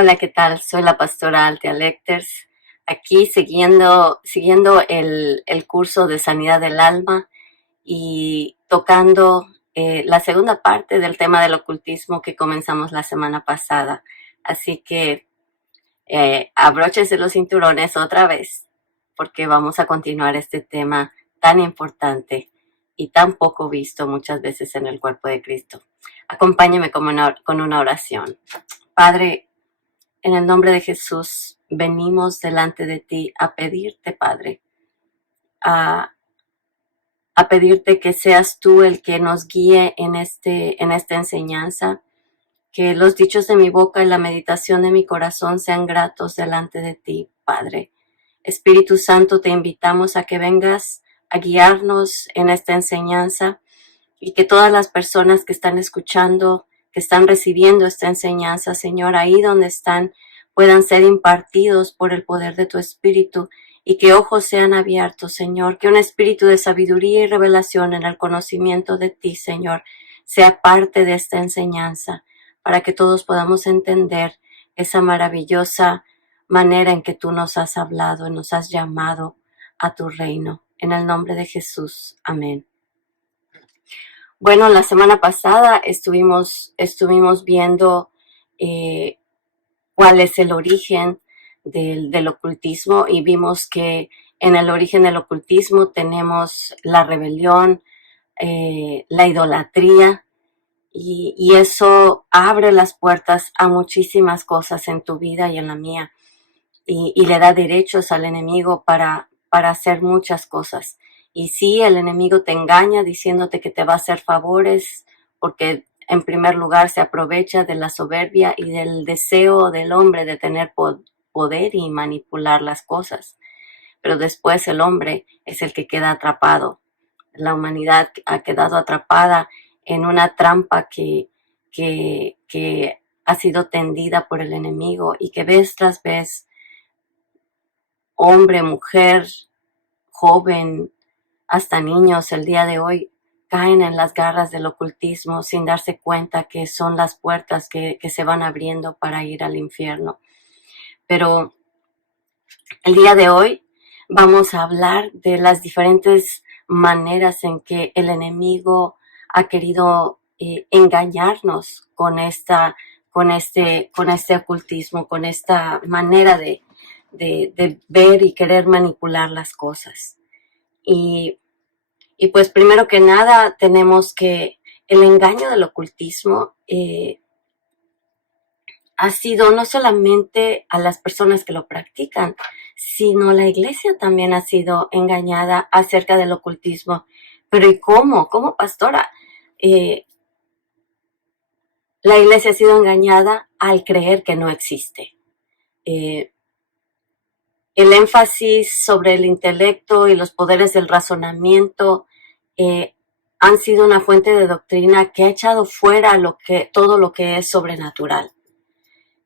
Hola, ¿qué tal? Soy la pastora Althea Lecters, aquí siguiendo el curso de sanidad del alma y tocando la segunda parte del tema del ocultismo que comenzamos la semana pasada. Así que abróchense los cinturones otra vez, porque vamos a continuar este tema tan importante y tan poco visto muchas veces en el cuerpo de Cristo. Acompáñeme con una oración. Padre, en el nombre de Jesús, venimos delante de ti a pedirte, Padre, a, a pedirte que seas tú el que nos guíe en esta enseñanza, que los dichos de mi boca y la meditación de mi corazón sean gratos delante de ti, Padre. Espíritu Santo, te invitamos a que vengas a guiarnos en esta enseñanza y que todas las personas que están escuchando, que están recibiendo esta enseñanza, Señor, ahí donde están, puedan ser impartidos por el poder de tu Espíritu y que ojos sean abiertos, Señor, que un espíritu de sabiduría y revelación en el conocimiento de ti, Señor, sea parte de esta enseñanza, para que todos podamos entender esa maravillosa manera en que tú nos has hablado y nos has llamado a tu reino. En el nombre de Jesús. Amén. Bueno, la semana pasada estuvimos viendo cuál es el origen del ocultismo y vimos que en el origen del ocultismo tenemos la rebelión, la idolatría, y eso abre las puertas a muchísimas cosas en tu vida y en la mía, y le da derechos al enemigo para hacer muchas cosas. Y sí, el enemigo te engaña diciéndote que te va a hacer favores, porque en primer lugar se aprovecha de la soberbia y del deseo del hombre de tener poder y manipular las cosas. Pero después el hombre es el que queda atrapado. La humanidad ha quedado atrapada en una trampa que ha sido tendida por el enemigo y que vez tras vez, hombre, mujer, joven, hasta niños, el día de hoy caen en las garras del ocultismo sin darse cuenta que son las puertas que se van abriendo para ir al infierno. Pero el día de hoy vamos a hablar de las diferentes maneras en que el enemigo ha querido engañarnos con este ocultismo, con esta manera de ver y querer manipular las cosas. Y pues primero que nada tenemos que el engaño del ocultismo ha sido no solamente a las personas que lo practican, sino la iglesia también ha sido engañada acerca del ocultismo. Pero ¿y cómo? ¿Cómo, pastora? La iglesia ha sido engañada al creer que no existe. El énfasis sobre el intelecto y los poderes del razonamiento han sido una fuente de doctrina que ha echado fuera todo lo que es sobrenatural.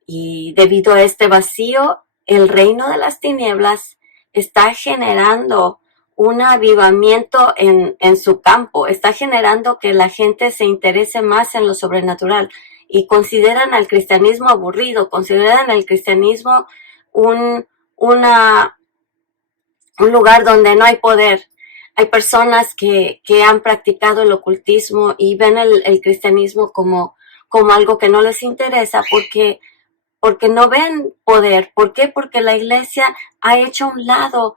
Y debido a este vacío, el reino de las tinieblas está generando un avivamiento en su campo, está generando que la gente se interese más en lo sobrenatural y consideran al cristianismo aburrido, consideran al cristianismo un lugar donde no hay poder. Hay personas que han practicado el ocultismo y ven el cristianismo como algo que no les interesa porque no ven poder. ¿Por qué? Porque la iglesia ha hecho a un lado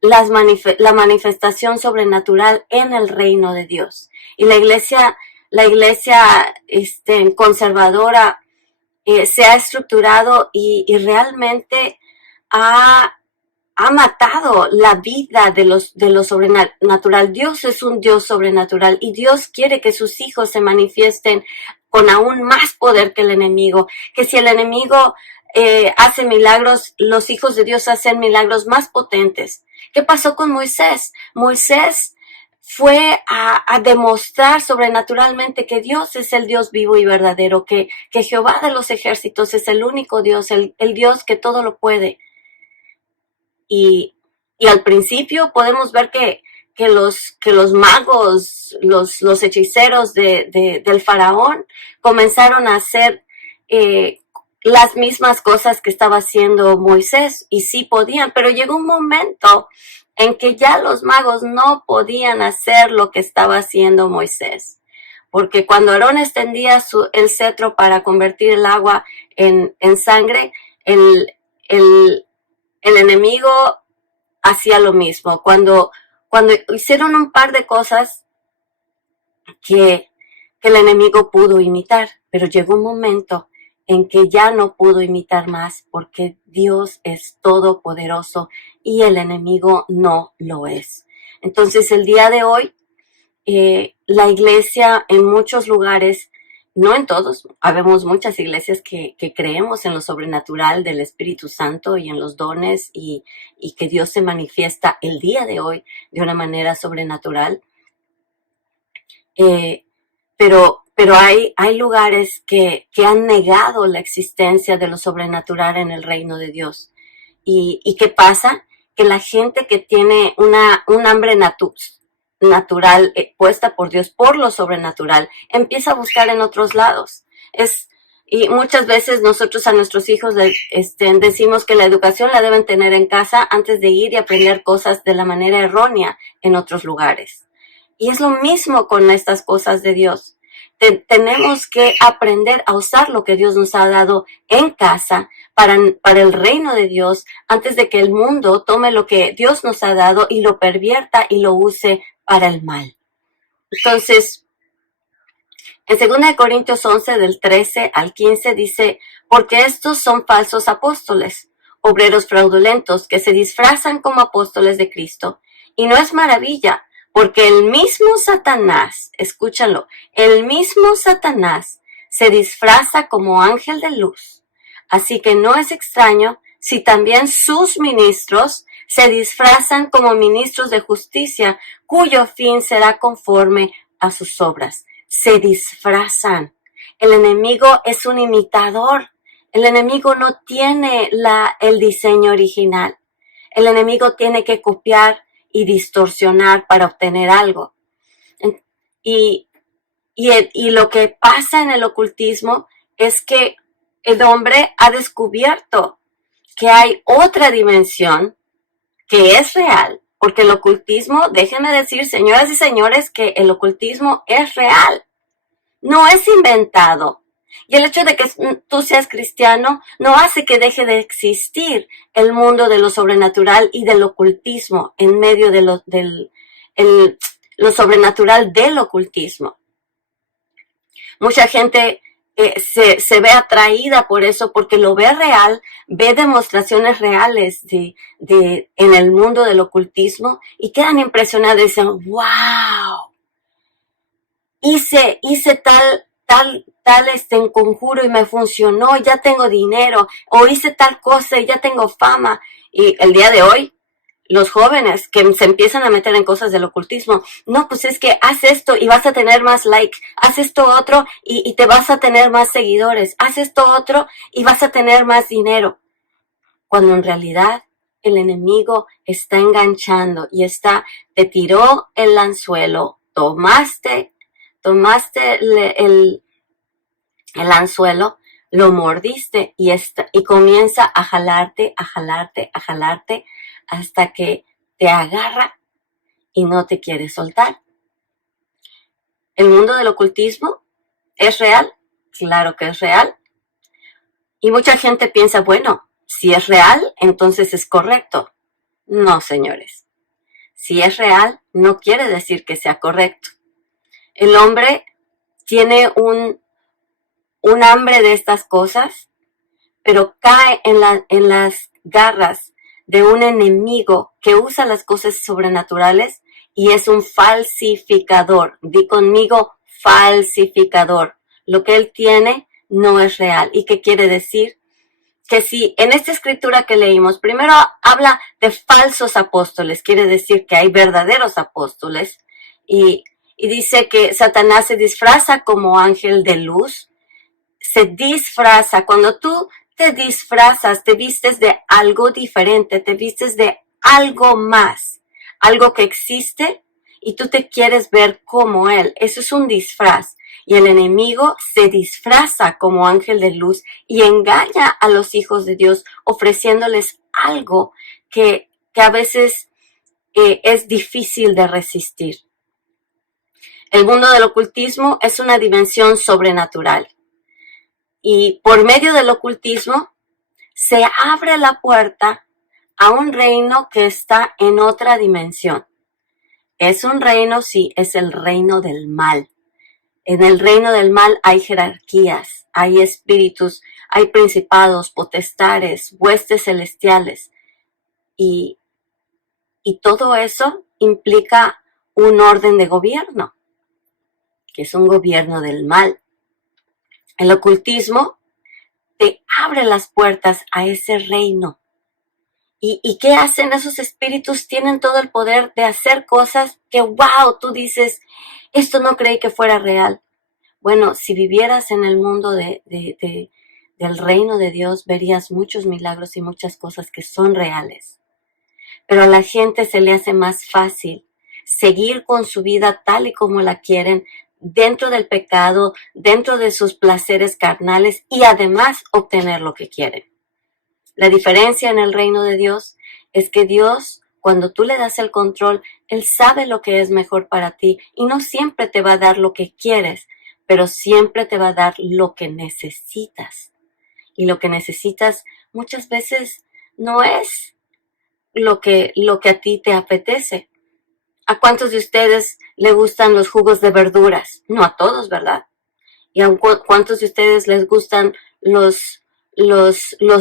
la manifestación sobrenatural en el reino de Dios. Y la iglesia conservadora se ha estructurado y realmente ha matado la vida de lo sobrenatural. Dios es un Dios sobrenatural y Dios quiere que sus hijos se manifiesten con aún más poder que el enemigo, que si el enemigo hace milagros, los hijos de Dios hacen milagros más potentes. ¿Qué pasó con Moisés? Moisés fue a demostrar sobrenaturalmente que Dios es el Dios vivo y verdadero, que Jehová de los ejércitos es el único Dios, el Dios que todo lo puede. Y al principio podemos ver que los magos, los hechiceros del faraón comenzaron a hacer las mismas cosas que estaba haciendo Moisés, y sí podían, pero llegó un momento en que ya los magos no podían hacer lo que estaba haciendo Moisés. Porque cuando Aarón extendía el cetro para convertir el agua en sangre, el, el, el enemigo hacía lo mismo. Cuando hicieron un par de cosas que el enemigo pudo imitar, pero llegó un momento en que ya no pudo imitar más, porque Dios es todopoderoso y el enemigo no lo es. Entonces, el día de hoy, la iglesia en muchos lugares, no en todos, habemos muchas iglesias que creemos en lo sobrenatural del Espíritu Santo y en los dones, y que Dios se manifiesta el día de hoy de una manera sobrenatural. Pero hay lugares que han negado la existencia de lo sobrenatural en el reino de Dios. ¿Y qué pasa? Que la gente que tiene un hambre natural puesta por Dios, por lo sobrenatural, empieza a buscar en otros lados. Y muchas veces nosotros a nuestros hijos decimos que la educación la deben tener en casa antes de ir y aprender cosas de la manera errónea en otros lugares. Y es lo mismo con estas cosas de Dios. Tenemos que aprender a usar lo que Dios nos ha dado en casa para el reino de Dios, antes de que el mundo tome lo que Dios nos ha dado y lo pervierta y lo use para el mal. Entonces, en 2 Corintios 11, del 13 al 15, dice: porque estos son falsos apóstoles, obreros fraudulentos, que se disfrazan como apóstoles de Cristo. Y no es maravilla, porque el mismo Satanás, escúchalo, el mismo Satanás se disfraza como ángel de luz. Así que no es extraño si también sus ministros se disfrazan como ministros de justicia, cuyo fin será conforme a sus obras. Se disfrazan. El enemigo es un imitador. El enemigo no tiene el diseño original. El enemigo tiene que copiar y distorsionar para obtener algo. Y lo que pasa en el ocultismo es que el hombre ha descubierto que hay otra dimensión que es real, porque el ocultismo, déjenme decir, señoras y señores, que el ocultismo es real, no es inventado. Y el hecho de que tú seas cristiano no hace que deje de existir el mundo de lo sobrenatural y del ocultismo en medio de lo sobrenatural del ocultismo. Mucha gente se ve atraída por eso, porque lo ve real, ve demostraciones reales en el mundo del ocultismo y quedan impresionados y dicen: wow, hice tal conjuro y me funcionó, ya tengo dinero, o hice tal cosa y ya tengo fama. Y el día de hoy, los jóvenes que se empiezan a meter en cosas del ocultismo, no, pues es que haz esto y vas a tener más likes, haz esto otro y te vas a tener más seguidores, haz esto otro y vas a tener más dinero. Cuando en realidad el enemigo está enganchando y te tiró el anzuelo, tomaste el anzuelo, lo mordiste y comienza a jalarte hasta que te agarra y no te quiere soltar. ¿El mundo del ocultismo es real? Claro que es real. Y mucha gente piensa, bueno, si es real, entonces es correcto. No, señores. Si es real, no quiere decir que sea correcto. El hombre tiene un hambre de estas cosas, pero cae en las garras de un enemigo que usa las cosas sobrenaturales y es un falsificador. Di conmigo, falsificador. Lo que él tiene no es real. ¿Y qué quiere decir? Que si en esta escritura que leímos, primero habla de falsos apóstoles, quiere decir que hay verdaderos apóstoles, y dice que Satanás se disfraza como ángel de luz. Se disfraza. Cuando tú te disfrazas, te vistes de algo diferente, te vistes de algo más, algo que existe y tú te quieres ver como él. Eso es un disfraz. y el enemigo se disfraza como ángel de luz y engaña a los hijos de Dios ofreciéndoles algo que a veces es difícil de resistir. El mundo del ocultismo es una dimensión sobrenatural y por medio del ocultismo se abre la puerta a un reino que está en otra dimensión. Es un reino, sí, es el reino del mal. En el reino del mal hay jerarquías, hay espíritus, hay principados, potestades, huestes celestiales. Y todo eso implica un orden de gobierno, que es un gobierno del mal. El ocultismo te abre las puertas a ese reino. ¿Y qué hacen esos espíritus? Tienen todo el poder de hacer cosas que, wow, tú dices, esto no creí que fuera real. Bueno, si vivieras en el mundo del reino de Dios, verías muchos milagros y muchas cosas que son reales. Pero a la gente se le hace más fácil seguir con su vida tal y como la quieren, dentro del pecado, dentro de sus placeres carnales y además obtener lo que quieren. La diferencia en el reino de Dios es que Dios, cuando tú le das el control, Él sabe lo que es mejor para ti y no siempre te va a dar lo que quieres, pero siempre te va a dar lo que necesitas. Y lo que necesitas muchas veces no es lo que a ti te apetece. ¿A cuántos de ustedes le gustan los jugos de verduras? No a todos, ¿verdad? ¿Y a cuántos de ustedes les gustan los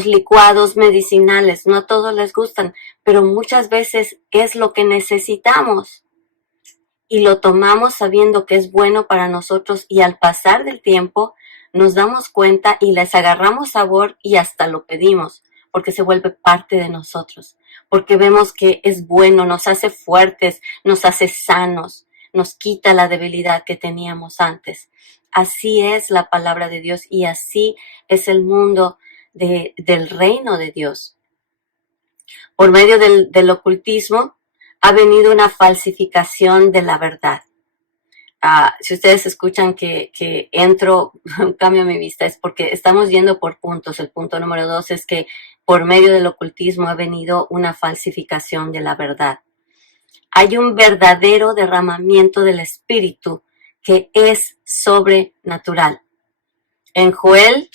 licuados medicinales? No a todos les gustan, pero muchas veces es lo que necesitamos. Y lo tomamos sabiendo que es bueno para nosotros y al pasar del tiempo nos damos cuenta y les agarramos sabor y hasta lo pedimos porque se vuelve parte de nosotros, porque vemos que es bueno, nos hace fuertes, nos hace sanos, nos quita la debilidad que teníamos antes. Así es la palabra de Dios y así es el mundo del reino de Dios. Por medio del ocultismo ha venido una falsificación de la verdad. Si ustedes escuchan que entro, cambio mi vista, es porque estamos yendo por puntos. El punto número 2 es que por medio del ocultismo ha venido una falsificación de la verdad. Hay un verdadero derramamiento del Espíritu que es sobrenatural. En Joel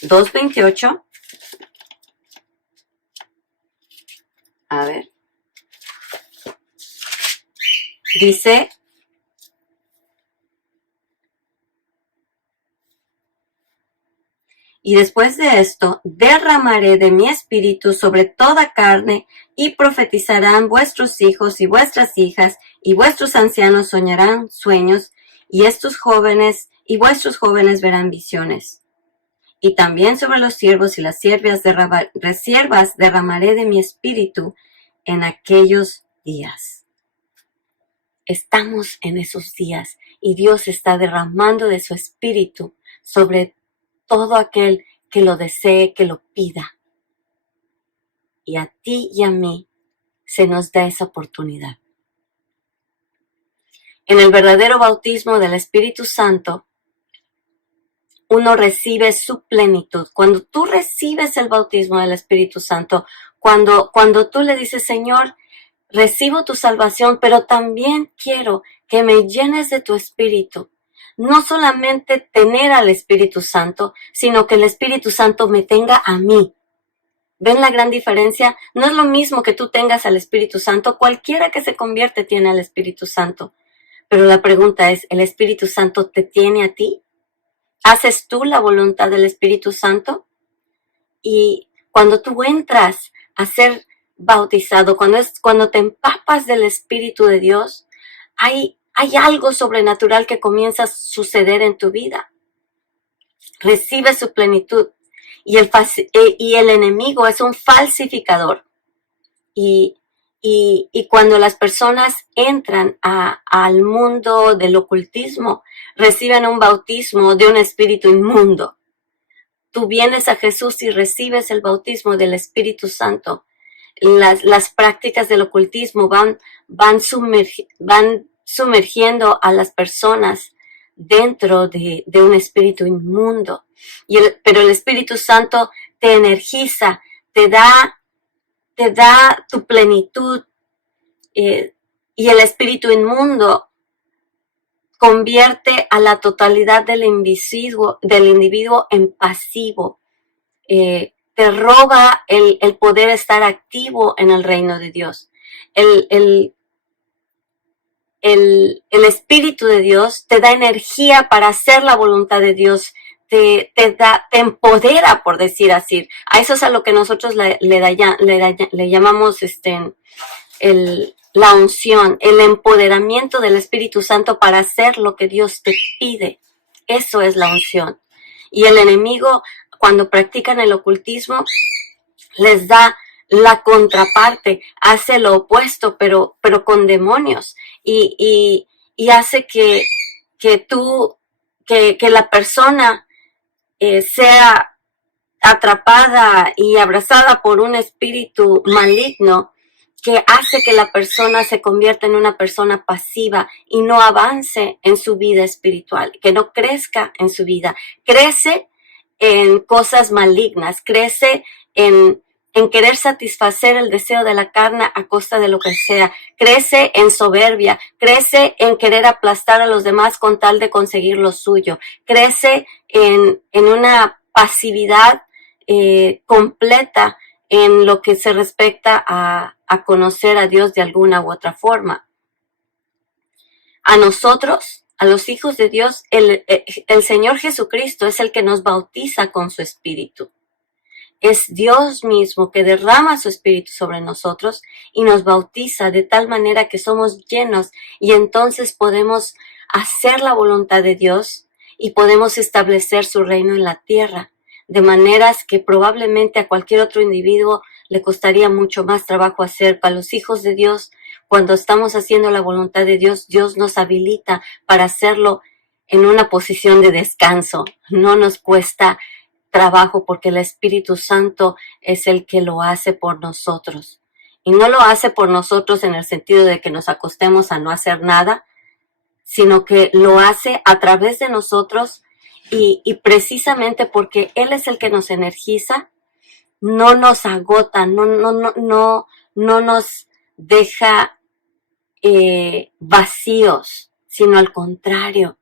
2:28, a ver, dice: y después de esto, derramaré de mi espíritu sobre toda carne, y profetizarán vuestros hijos y vuestras hijas, y vuestros ancianos soñarán sueños, y estos jóvenes y vuestros jóvenes verán visiones. Y también sobre los siervos y las siervas derramaré de mi espíritu en aquellos días. Estamos en esos días, y Dios está derramando de su espíritu sobre todo aquel que lo desee, que lo pida. Y a ti y a mí se nos da esa oportunidad. En el verdadero bautismo del Espíritu Santo, uno recibe su plenitud. Cuando tú recibes el bautismo del Espíritu Santo, cuando tú le dices, Señor, recibo tu salvación, pero también quiero que me llenes de tu Espíritu. No solamente tener al Espíritu Santo, sino que el Espíritu Santo me tenga a mí. ¿Ven la gran diferencia? No es lo mismo que tú tengas al Espíritu Santo. Cualquiera que se convierte tiene al Espíritu Santo. Pero la pregunta es, ¿el Espíritu Santo te tiene a ti? ¿Haces tú la voluntad del Espíritu Santo? Y cuando tú entras a ser bautizado, cuando te empapas del Espíritu de Dios, hay algo sobrenatural que comienza a suceder en tu vida. Recibe su plenitud. Y el enemigo es un falsificador. Y cuando las personas entran al mundo del ocultismo, reciben un bautismo de un espíritu inmundo. Tú vienes a Jesús y recibes el bautismo del Espíritu Santo. Las prácticas del ocultismo van sumergiendo a las personas dentro de un espíritu inmundo. Pero el Espíritu Santo te energiza, te da tu plenitud, y el espíritu inmundo convierte a la totalidad del individuo en pasivo. Te roba el poder estar activo en el reino de Dios. El Espíritu de Dios te da energía para hacer la voluntad de Dios, te empodera, por decir así. A eso es a lo que nosotros le llamamos la unción, el empoderamiento del Espíritu Santo para hacer lo que Dios te pide. Eso es la unción. Y el enemigo, cuando practican el ocultismo, les da la contraparte, hace lo opuesto, pero con demonios, y hace que la persona sea atrapada y abrazada por un espíritu maligno que hace que la persona se convierta en una persona pasiva y no avance en su vida espiritual, que no crezca en su vida. Crece en cosas malignas, crece en querer satisfacer el deseo de la carne a costa de lo que sea, crece en soberbia, crece en querer aplastar a los demás con tal de conseguir lo suyo, crece en una pasividad completa en lo que se respecta a conocer a Dios de alguna u otra forma. A nosotros, a los hijos de Dios, el Señor Jesucristo es el que nos bautiza con su Espíritu. Es Dios mismo que derrama su Espíritu sobre nosotros y nos bautiza de tal manera que somos llenos, y entonces podemos hacer la voluntad de Dios y podemos establecer su reino en la tierra, de maneras que probablemente a cualquier otro individuo le costaría mucho más trabajo hacer. Para los hijos de Dios, cuando estamos haciendo la voluntad de Dios, Dios nos habilita para hacerlo en una posición de descanso. No nos cuesta trabajo porque el Espíritu Santo es el que lo hace por nosotros. Y no lo hace por nosotros en el sentido de que nos acostemos a no hacer nada, sino que lo hace a través de nosotros, y precisamente porque Él es el que nos energiza, no nos agota, no nos deja vacíos, sino al contrario,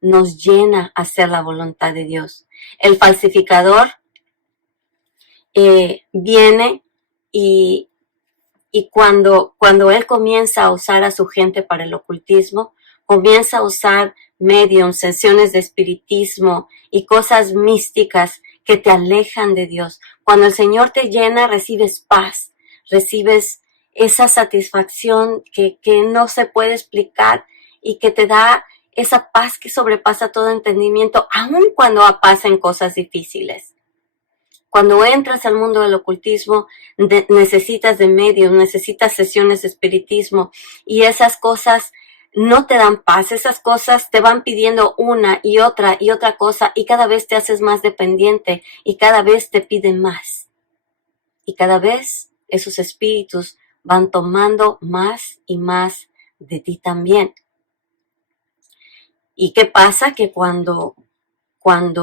nos llena a hacer la voluntad de Dios. El falsificador viene y cuando él comienza a usar a su gente para el ocultismo, comienza a usar mediums, sesiones de espiritismo y cosas místicas que te alejan de Dios. Cuando el Señor te llena, recibes paz, recibes esa satisfacción que no se puede explicar y que te da esa paz que sobrepasa todo entendimiento, aun cuando pasen cosas difíciles. Cuando entras al mundo del ocultismo, necesitas de medios, necesitas sesiones de espiritismo, y esas cosas no te dan paz. Esas cosas te van pidiendo una y otra cosa, y cada vez te haces más dependiente y cada vez te piden más. Y cada vez esos espíritus van tomando más y más de ti también. ¿Y qué pasa? Que cuando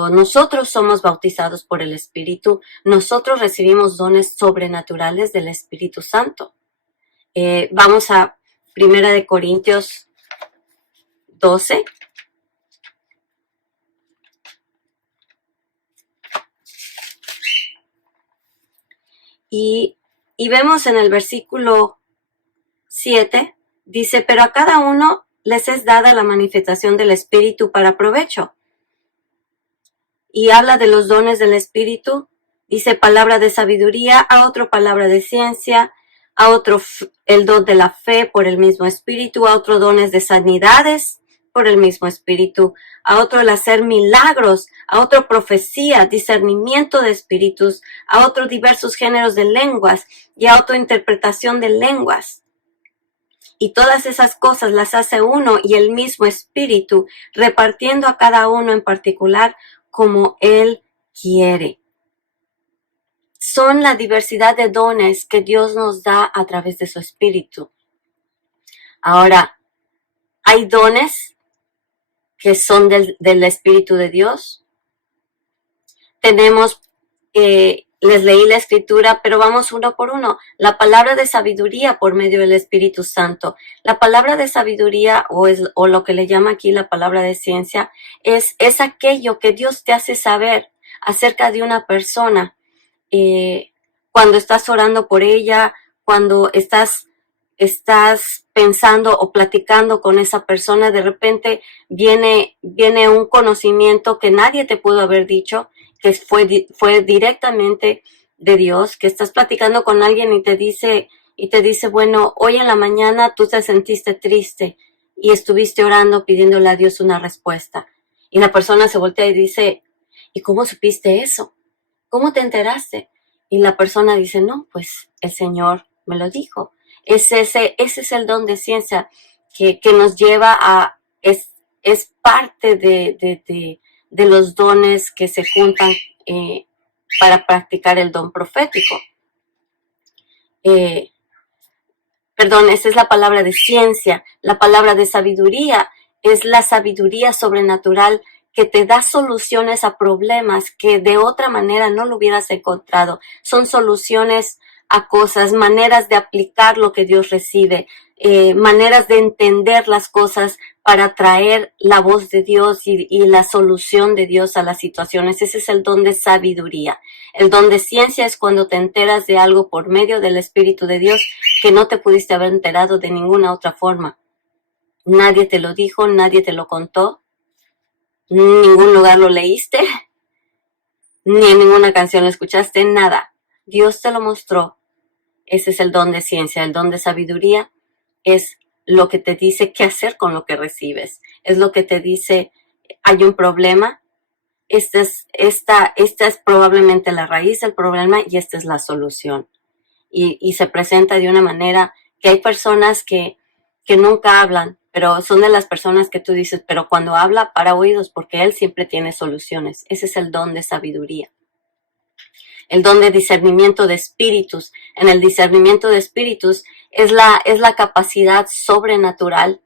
nosotros somos bautizados por el Espíritu, nosotros recibimos dones sobrenaturales del Espíritu Santo. Vamos a 1 Corintios 12. Y vemos en el versículo 7, dice, pero a cada uno les es dada la manifestación del Espíritu para provecho. Y habla de los dones del Espíritu, dice palabra de sabiduría, a otro palabra de ciencia, a otro el don de la fe por el mismo Espíritu, a otro dones de sanidades por el mismo Espíritu, a otro el hacer milagros, a otro profecía, discernimiento de espíritus, a otro diversos géneros de lenguas y a otro interpretación de lenguas. Y todas esas cosas las hace uno y el mismo Espíritu, repartiendo a cada uno en particular como Él quiere. Son la diversidad de dones que Dios nos da a través de su Espíritu. Ahora, hay dones que son del Espíritu de Dios. Tenemos, les leí la escritura, pero vamos uno por uno. La palabra de sabiduría por medio del Espíritu Santo. La palabra de sabiduría, o lo que le llama aquí la palabra de ciencia, es aquello que Dios te hace saber acerca de una persona. Cuando estás orando por ella, cuando estás pensando o platicando con esa persona, de repente viene un conocimiento que nadie te pudo haber dicho, que fue directamente de Dios, que estás platicando con alguien y te dice, bueno, hoy en la mañana tú te sentiste triste y estuviste orando pidiéndole a Dios una respuesta. Y la persona se voltea y dice, ¿y cómo supiste eso? ¿Cómo te enteraste? Y la persona dice, no, pues el Señor me lo dijo. Ese es el don de ciencia que nos lleva a, es parte de los dones que se juntan para practicar el don profético. Perdón, esa es la palabra de ciencia. La palabra de sabiduría es la sabiduría sobrenatural que te da soluciones a problemas que de otra manera no lo hubieras encontrado. Son soluciones a cosas, maneras de aplicar lo que Dios recibe, maneras de entender las cosas para traer la voz de Dios y la solución de Dios a las situaciones. Ese es el don de sabiduría. El don de ciencia es cuando te enteras de algo por medio del Espíritu de Dios que no te pudiste haber enterado de ninguna otra forma. Nadie te lo dijo, nadie te lo contó, en ningún lugar lo leíste, ni en ninguna canción lo escuchaste, nada. Dios te lo mostró. Ese es el don de ciencia. El don de sabiduría es lo que te dice qué hacer con lo que recibes. Es lo que te dice, hay un problema, esta es probablemente la raíz del problema y esta es la solución. Y se presenta de una manera que hay personas que nunca hablan, pero son de las personas que tú dices, pero cuando habla, para oídos, porque él siempre tiene soluciones. Ese es el don de sabiduría. El don de discernimiento de espíritus. En el discernimiento de espíritus es la capacidad sobrenatural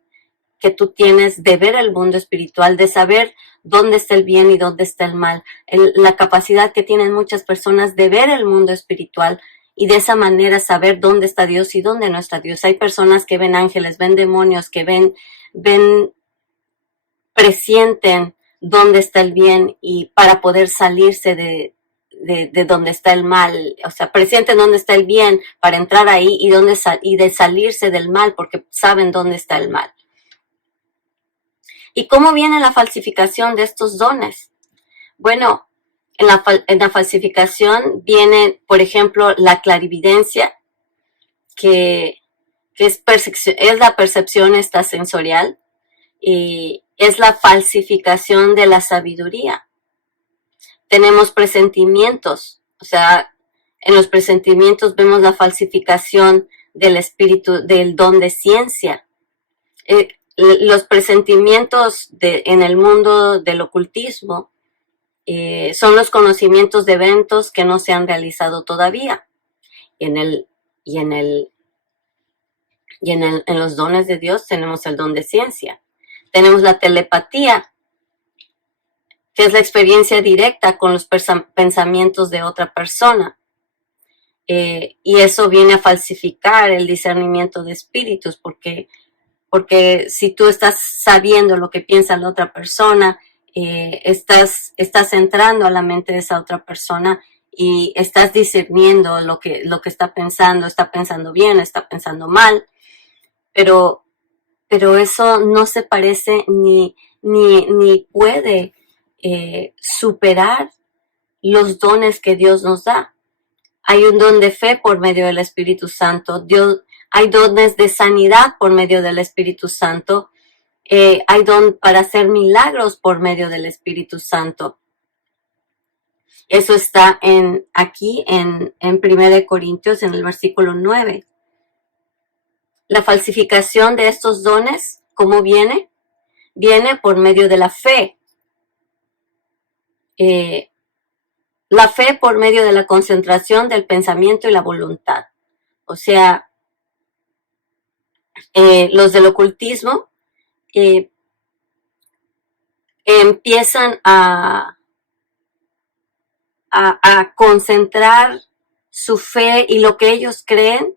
que tú tienes de ver el mundo espiritual, de saber dónde está el bien y dónde está el mal. La capacidad que tienen muchas personas de ver el mundo espiritual y de esa manera saber dónde está Dios y dónde no está Dios. Hay personas que ven ángeles, ven demonios, que presienten dónde está el bien y para poder salirse de donde está el mal, o sea, presienten dónde está el bien para entrar ahí y de salirse del mal porque saben dónde está el mal. ¿Y cómo viene la falsificación de estos dones? Bueno, en la falsificación viene, por ejemplo, la clarividencia, que es la percepción extrasensorial, y es la falsificación de la sabiduría. Tenemos presentimientos, o sea, en los presentimientos vemos la falsificación del espíritu, del don de ciencia. Los presentimientos en el mundo del ocultismo son los conocimientos de eventos que no se han realizado todavía. En los dones de Dios tenemos el don de ciencia. Tenemos la telepatía, que es la experiencia directa con los pensamientos de otra persona. Y eso viene a falsificar el discernimiento de espíritus, porque si tú estás sabiendo lo que piensa la otra persona, estás entrando a la mente de esa otra persona y estás discerniendo lo que está pensando bien, está pensando mal, pero eso no se parece ni puede superar los dones que Dios nos da. Hay un don de fe por medio del Espíritu Santo. Hay dones de sanidad por medio del Espíritu Santo. Hay don para hacer milagros por medio del Espíritu Santo. Eso está aquí en 1 Corintios, en el versículo 9. La falsificación de estos dones, ¿cómo viene? Viene por medio de la fe. La fe por medio de la concentración del pensamiento y la voluntad. O sea, los del ocultismo empiezan a concentrar su fe y lo que ellos creen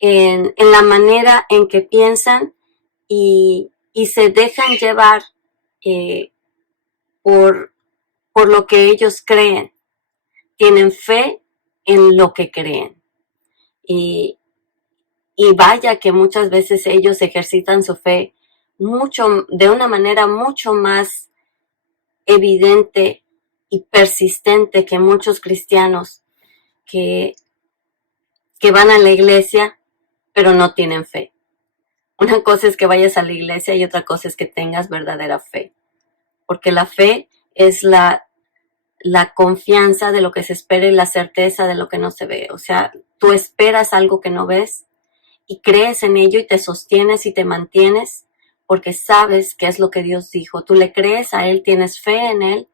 en la manera en que piensan y se dejan llevar por lo que ellos creen. Tienen fe en lo que creen. Y vaya que muchas veces ellos ejercitan su fe de una manera mucho más evidente y persistente que muchos cristianos que van a la iglesia pero no tienen fe. Una cosa es que vayas a la iglesia y otra cosa es que tengas verdadera fe. Porque la fe es la confianza de lo que se espera y la certeza de lo que no se ve. O sea, tú esperas algo que no ves y crees en ello y te sostienes y te mantienes porque sabes qué es lo que Dios dijo. Tú le crees a Él, tienes fe en Él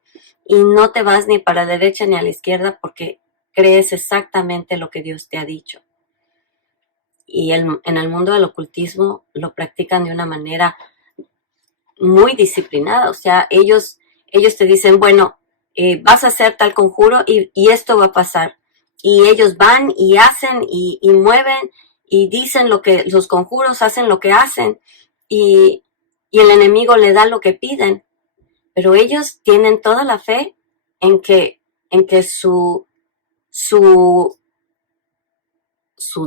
y no te vas ni para la derecha ni a la izquierda porque crees exactamente lo que Dios te ha dicho. Y en el mundo del ocultismo lo practican de una manera muy disciplinada. O sea, ellos te dicen, bueno, vas a hacer tal conjuro y esto va a pasar. Y ellos van y hacen y mueven y dicen lo que los conjuros, hacen lo que hacen y el enemigo le da lo que piden. Pero ellos tienen toda la fe en que su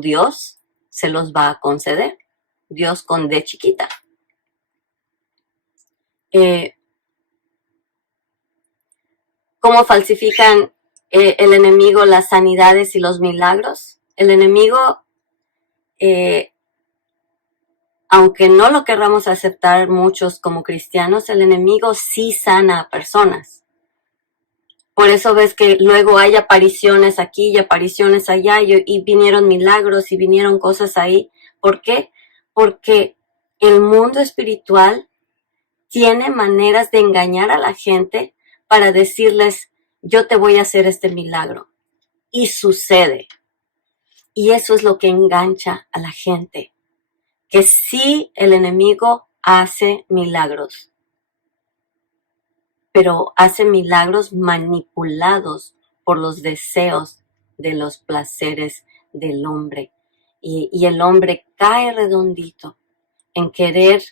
Dios se los va a conceder. Dios con D chiquita. ¿Cómo falsifican el enemigo las sanidades y los milagros? El enemigo, aunque no lo querramos aceptar muchos como cristianos, el enemigo sí sana a personas. Por eso ves que luego hay apariciones aquí y apariciones allá y vinieron milagros y vinieron cosas ahí. ¿Por qué? Porque el mundo espiritual tiene maneras de engañar a la gente para decirles, yo te voy a hacer este milagro. Y sucede. Y eso es lo que engancha a la gente. Que sí, el enemigo hace milagros. Pero hace milagros manipulados por los deseos de los placeres del hombre. Y el hombre cae redondito en querer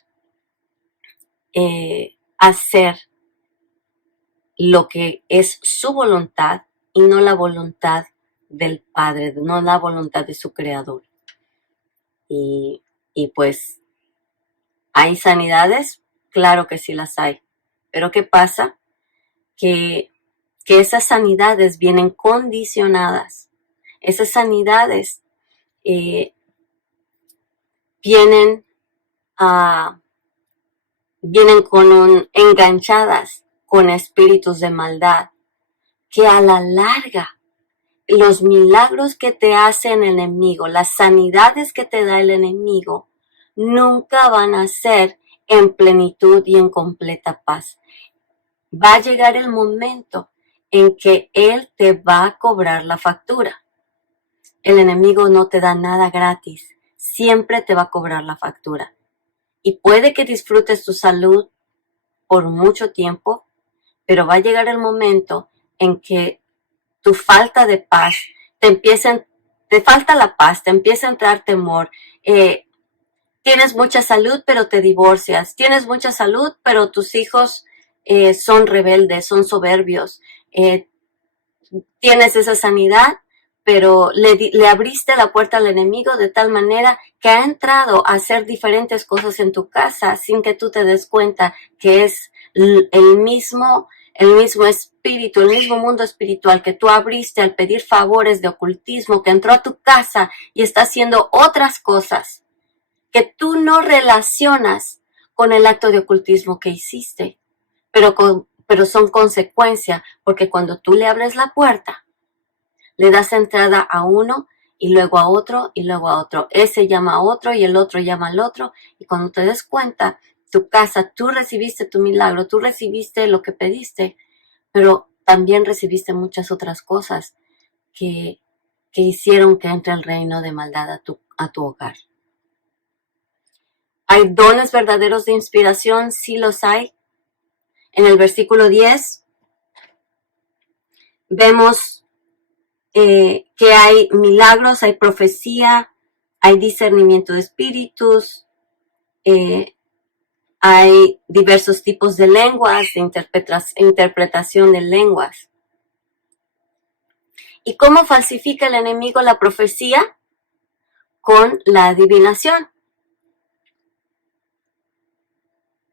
hacer lo que es su voluntad y no la voluntad del Padre, no la voluntad de su Creador. Y pues, ¿hay sanidades? Claro que sí las hay. Pero ¿qué pasa? Que esas sanidades vienen condicionadas. Esas sanidades vienen enganchadas con espíritus de maldad, que a la larga los milagros que te hace el enemigo, las sanidades que te da el enemigo, nunca van a ser en plenitud y en completa paz. Va a llegar el momento en que él te va a cobrar la factura. El enemigo no te da nada gratis, siempre te va a cobrar la factura. Y puede que disfrutes tu salud por mucho tiempo, pero va a llegar el momento en que tu falta de paz, te falta la paz, te empieza a entrar temor, tienes mucha salud pero te divorcias, tienes mucha salud pero tus hijos son rebeldes, son soberbios, tienes esa sanidad pero le abriste la puerta al enemigo de tal manera que ha entrado a hacer diferentes cosas en tu casa sin que tú te des cuenta que es el mismo espíritu, el mismo mundo espiritual que tú abriste al pedir favores de ocultismo, que entró a tu casa y está haciendo otras cosas que tú no relacionas con el acto de ocultismo que hiciste, pero son consecuencia, porque cuando tú le abres la puerta, le das entrada a uno y luego a otro y luego a otro. Ese llama a otro y el otro llama al otro, y cuando te des cuenta, tu casa, tú recibiste tu milagro, tú recibiste lo que pediste, pero también recibiste muchas otras cosas que hicieron que entre el reino de maldad a tu hogar. ¿Hay dones verdaderos de inspiración? Sí los hay. En el versículo 10 vemos que hay milagros, hay profecía, hay discernimiento de espíritus, hay diversos tipos de lenguas, de interpretación de lenguas. ¿Y cómo falsifica el enemigo la profecía? Con la adivinación.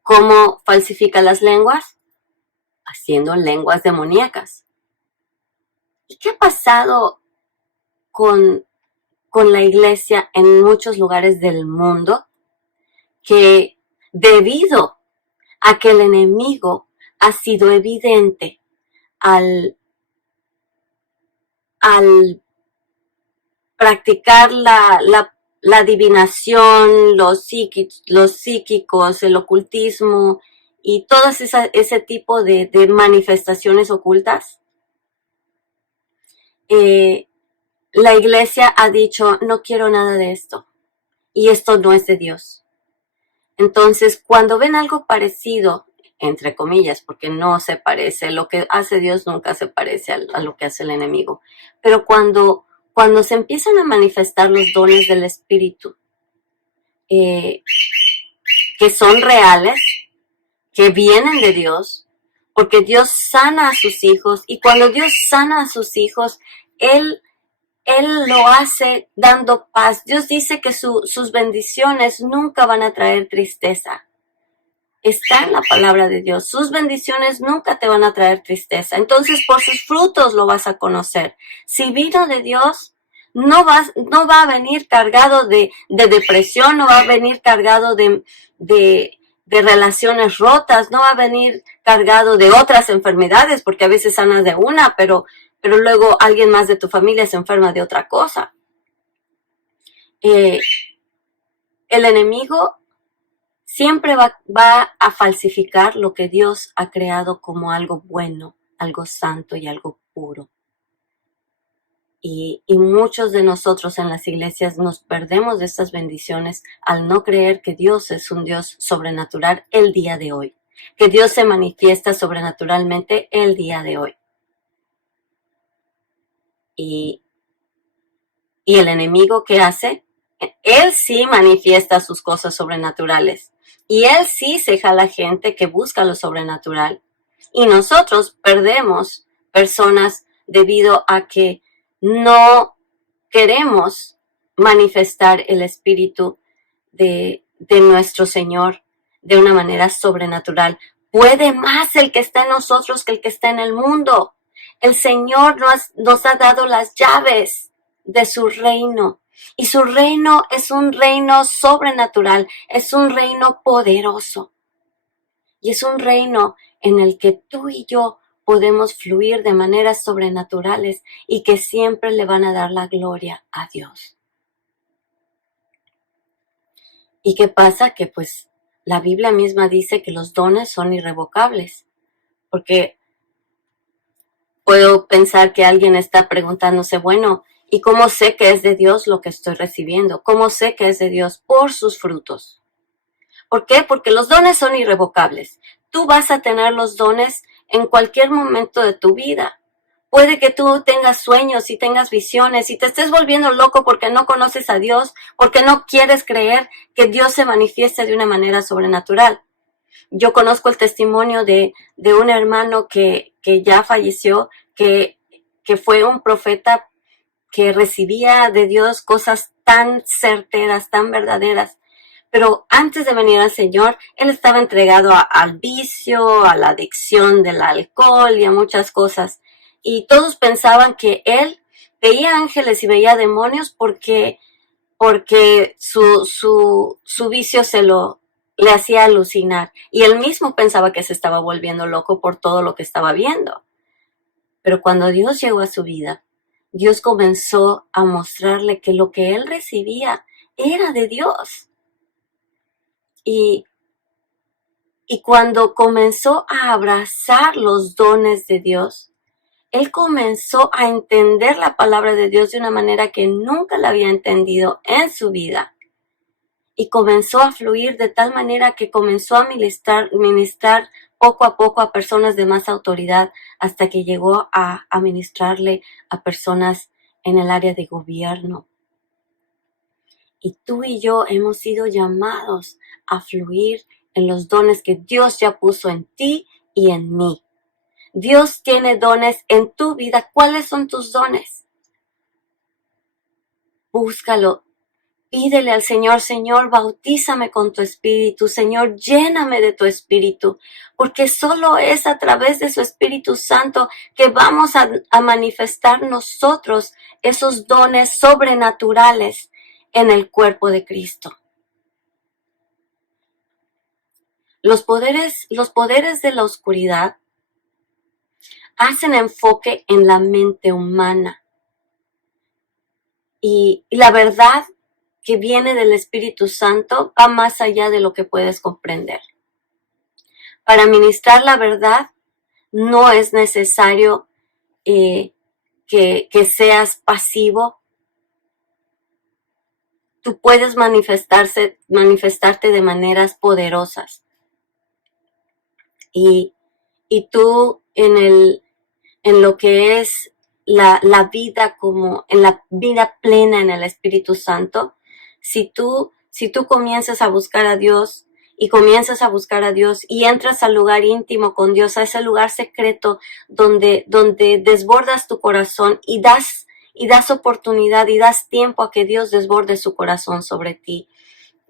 ¿Cómo falsifica las lenguas? Haciendo lenguas demoníacas. ¿Y qué ha pasado con la iglesia en muchos lugares del mundo? Que debido a que el enemigo ha sido evidente al practicar la adivinación, los psíquicos, el ocultismo y todo ese tipo de manifestaciones ocultas, la iglesia ha dicho, no quiero nada de esto, y esto no es de Dios. Entonces, cuando ven algo parecido, entre comillas, porque no se parece, lo que hace Dios nunca se parece a lo que hace el enemigo, pero cuando se empiezan a manifestar los dones del Espíritu, que son reales, que vienen de Dios, porque Dios sana a sus hijos, y cuando Dios sana a sus hijos, Él lo hace dando paz. Dios dice que sus bendiciones nunca van a traer tristeza. Está en la palabra de Dios. Sus bendiciones nunca te van a traer tristeza. Entonces, por sus frutos lo vas a conocer. Si vino de Dios, no va a venir cargado de depresión, no va a venir cargado de relaciones rotas, no va a venir cargado de otras enfermedades, porque a veces sanas de una, pero luego alguien más de tu familia se enferma de otra cosa. El enemigo siempre va a falsificar lo que Dios ha creado como algo bueno, algo santo y algo puro. Y muchos de nosotros en las iglesias nos perdemos de estas bendiciones al no creer que Dios es un Dios sobrenatural el día de hoy, que Dios se manifiesta sobrenaturalmente el día de hoy. Y el enemigo, ¿qué hace? Él sí manifiesta sus cosas sobrenaturales. Y él sí se jala gente que busca lo sobrenatural. Y nosotros perdemos personas debido a que no queremos manifestar el Espíritu de nuestro Señor de una manera sobrenatural. Puede más el que está en nosotros que el que está en el mundo. El Señor nos ha dado las llaves de su reino. Y su reino es un reino sobrenatural, es un reino poderoso. Y es un reino en el que tú y yo podemos fluir de maneras sobrenaturales y que siempre le van a dar la gloria a Dios. ¿Y qué pasa? Que pues la Biblia misma dice que los dones son irrevocables. Porque puedo pensar que alguien está preguntándose, bueno, ¿y cómo sé que es de Dios lo que estoy recibiendo? ¿Cómo sé que es de Dios? Por sus frutos. ¿Por qué? Porque los dones son irrevocables. Tú vas a tener los dones en cualquier momento de tu vida. Puede que tú tengas sueños y tengas visiones y te estés volviendo loco porque no conoces a Dios, porque no quieres creer que Dios se manifieste de una manera sobrenatural. Yo conozco el testimonio de un hermano que ya falleció, que fue un profeta que recibía de Dios cosas tan certeras, tan verdaderas. Pero antes de venir al Señor, él estaba entregado al vicio, a la adicción del alcohol y a muchas cosas. Y todos pensaban que él veía ángeles y veía demonios porque su vicio le hacía alucinar. Y él mismo pensaba que se estaba volviendo loco por todo lo que estaba viendo. Pero cuando Dios llegó a su vida, Dios comenzó a mostrarle que lo que él recibía era de Dios. Y cuando comenzó a abrazar los dones de Dios, él comenzó a entender la palabra de Dios de una manera que nunca la había entendido en su vida. Y comenzó a fluir de tal manera que comenzó a ministrar poco a personas de más autoridad hasta que llegó a ministrarle a personas en el área de gobierno. Y tú y yo hemos sido llamados a fluir en los dones que Dios ya puso en ti y en mí. Dios tiene dones en tu vida. ¿Cuáles son tus dones? Búscalo. Pídele al Señor, Señor, bautízame con tu Espíritu, Señor, lléname de tu Espíritu, porque solo es a través de su Espíritu Santo que vamos a manifestar nosotros esos dones sobrenaturales en el cuerpo de Cristo. Los poderes de la oscuridad hacen enfoque en la mente humana. Y la verdad que viene del Espíritu Santo va más allá de lo que puedes comprender. Para ministrar la verdad no es necesario que seas pasivo. Tú puedes manifestarte de maneras poderosas. Y tú en lo que es la vida como en la vida plena en el Espíritu Santo, si tú comienzas a buscar a Dios y entras al lugar íntimo con Dios, a ese lugar secreto donde desbordas tu corazón y das oportunidad y das tiempo a que Dios desborde su corazón sobre ti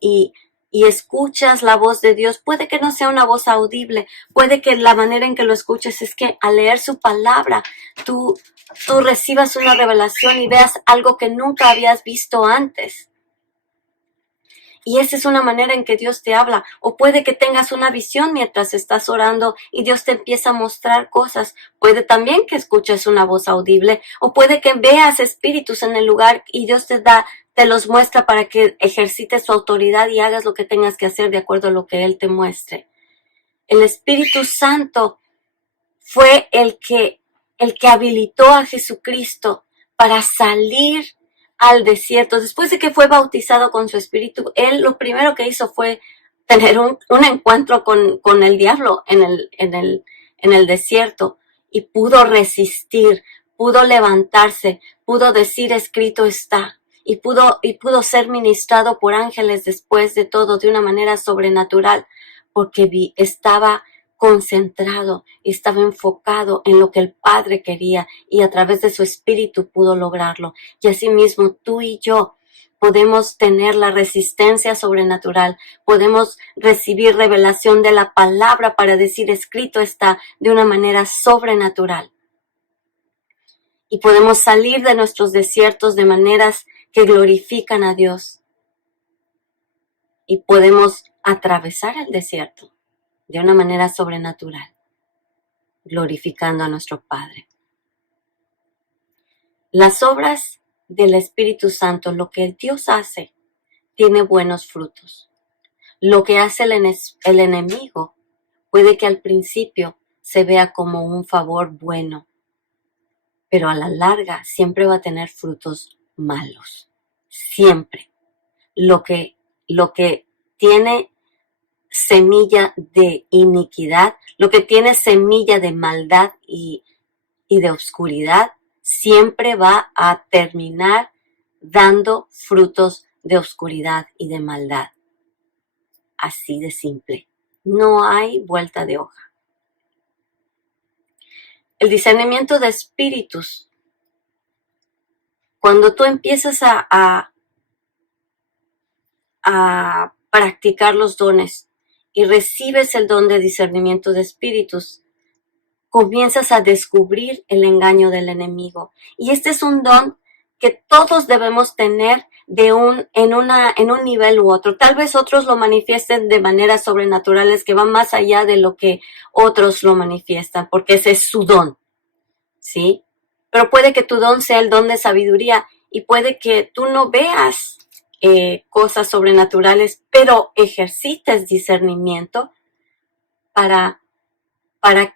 y escuchas la voz de Dios, puede que no sea una voz audible, puede que la manera en que lo escuches es que al leer su palabra, tú recibas una revelación y veas algo que nunca habías visto antes. Y esa es una manera en que Dios te habla. O puede que tengas una visión mientras estás orando y Dios te empieza a mostrar cosas. Puede también que escuches una voz audible. O puede que veas espíritus en el lugar y Dios te los muestra para que ejercites su autoridad y hagas lo que tengas que hacer de acuerdo a lo que Él te muestre. El Espíritu Santo fue el que habilitó a Jesucristo para salir al desierto. Después de que fue bautizado con su Espíritu, Él lo primero que hizo fue tener un encuentro con el diablo en el desierto y pudo resistir, pudo levantarse, pudo decir escrito está y pudo ser ministrado por ángeles después de todo de una manera sobrenatural porque estaba concentrado, estaba enfocado en lo que el Padre quería y a través de su Espíritu pudo lograrlo. Y asimismo tú y yo podemos tener la resistencia sobrenatural, podemos recibir revelación de la palabra para decir escrito está de una manera sobrenatural. Y podemos salir de nuestros desiertos de maneras que glorifican a Dios. Y podemos atravesar el desierto de una manera sobrenatural, glorificando a nuestro Padre. Las obras del Espíritu Santo, lo que Dios hace, tiene buenos frutos. Lo que hace el enemigo puede que al principio se vea como un favor bueno, pero a la larga siempre va a tener frutos malos. Siempre. Lo que tiene semilla de iniquidad, lo que tiene semilla de maldad y de oscuridad, siempre va a terminar dando frutos de oscuridad y de maldad. Así de simple. No hay vuelta de hoja. El discernimiento de espíritus. Cuando tú empiezas a practicar los dones y recibes el don de discernimiento de espíritus, comienzas a descubrir el engaño del enemigo. Y este es un don que todos debemos tener en un nivel u otro. Tal vez otros lo manifiesten de maneras sobrenaturales que van más allá de lo que otros lo manifiestan, porque ese es su don, ¿sí? Pero puede que tu don sea el don de sabiduría y puede que tú no veas cosas sobrenaturales, pero ejercites discernimiento para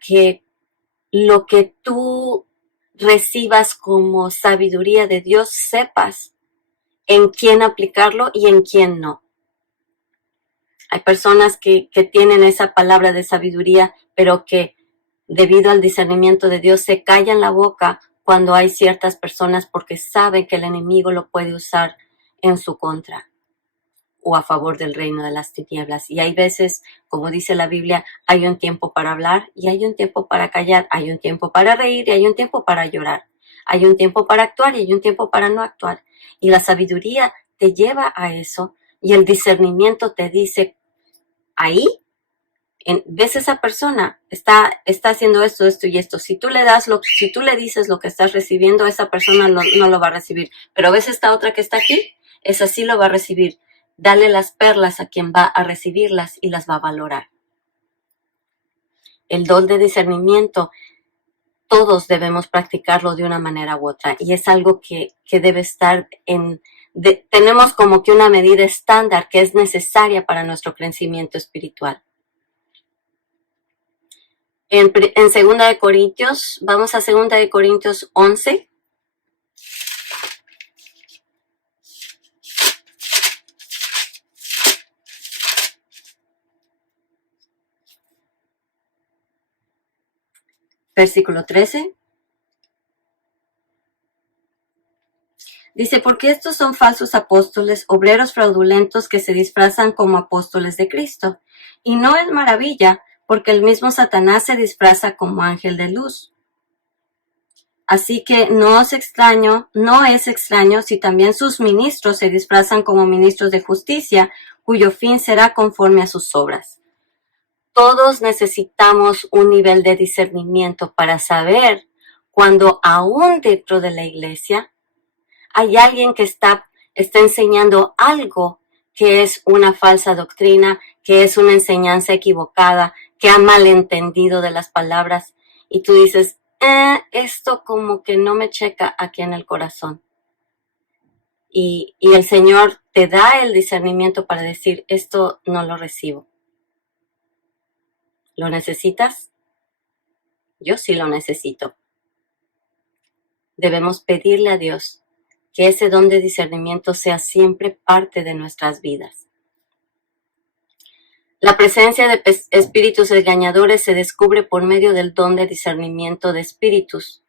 que lo que tú recibas como sabiduría de Dios, sepas en quién aplicarlo y en quién no. Hay personas que tienen esa palabra de sabiduría, pero que debido al discernimiento de Dios se callan la boca cuando hay ciertas personas porque saben que el enemigo lo puede usar en su contra o a favor del reino de las tinieblas. Y hay veces, como dice la Biblia, hay un tiempo para hablar y hay un tiempo para callar, hay un tiempo para reír y hay un tiempo para llorar, hay un tiempo para actuar y hay un tiempo para no actuar. Y la sabiduría te lleva a eso y el discernimiento te dice, ahí, ves esa persona, está haciendo esto, esto y esto. Si tú le dices lo que estás recibiendo, esa persona no lo va a recibir. Pero ves esta otra que está aquí, esa sí lo va a recibir. Dale las perlas a quien va a recibirlas y las va a valorar. El don de discernimiento, todos debemos practicarlo de una manera u otra. Y es algo que debe estar tenemos como que una medida estándar que es necesaria para nuestro crecimiento espiritual. En 2 de Corintios, vamos a 2 de Corintios 11. Versículo 13. Dice, porque estos son falsos apóstoles, obreros fraudulentos que se disfrazan como apóstoles de Cristo. Y no es maravilla, porque el mismo Satanás se disfraza como ángel de luz. Así que no es extraño si también sus ministros se disfrazan como ministros de justicia, cuyo fin será conforme a sus obras. Todos necesitamos un nivel de discernimiento para saber cuando aún dentro de la iglesia hay alguien que está enseñando algo que es una falsa doctrina, que es una enseñanza equivocada, que ha malentendido de las palabras. Y tú dices, esto como que no me checa aquí en el corazón. Y el Señor te da el discernimiento para decir, esto no lo recibo. ¿Lo necesitas? Yo sí lo necesito. Debemos pedirle a Dios que ese don de discernimiento sea siempre parte de nuestras vidas. La presencia de espíritus engañadores se descubre por medio del don de discernimiento de espíritus.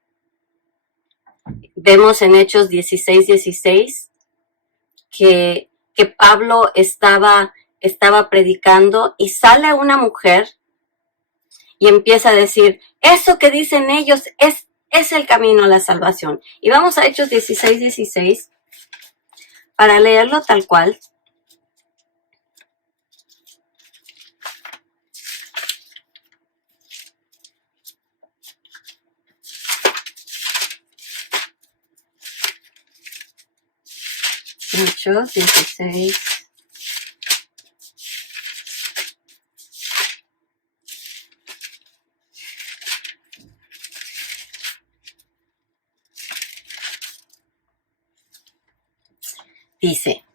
Vemos en Hechos 16:16 que Pablo estaba predicando y sale una mujer y empieza a decir, eso que dicen ellos es el camino a la salvación. Y vamos a Hechos 16:16 para leerlo tal cual. Hechos 16. Dice,